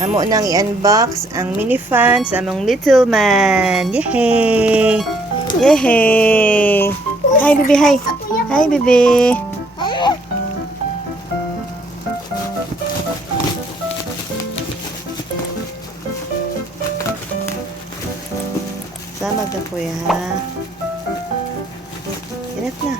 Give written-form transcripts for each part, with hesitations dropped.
Amo nang i-unbox ang mini fan sa among little man. Yehey! Yehey! Hi, baby, hi! Hi, baby! Sama ka, kuya, ha? Enough na.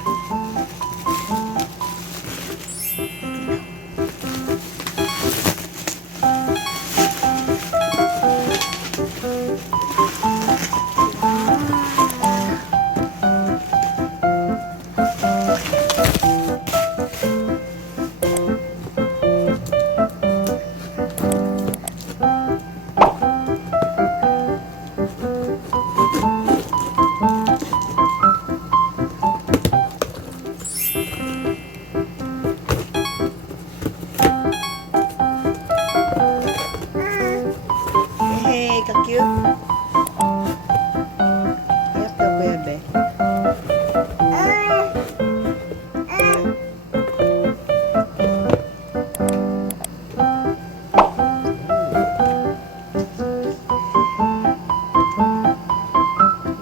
Hey, ka-cute. Ayak daw, kuya, be.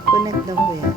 Connect daw, kuya.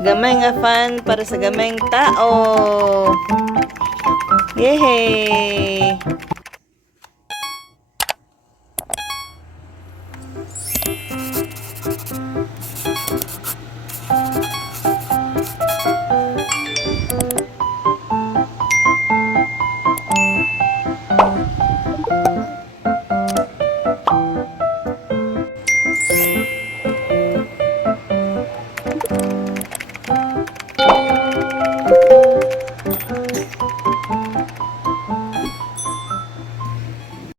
Gamay nga fan para sa gamayng tao. Yehey!